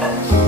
Thank you.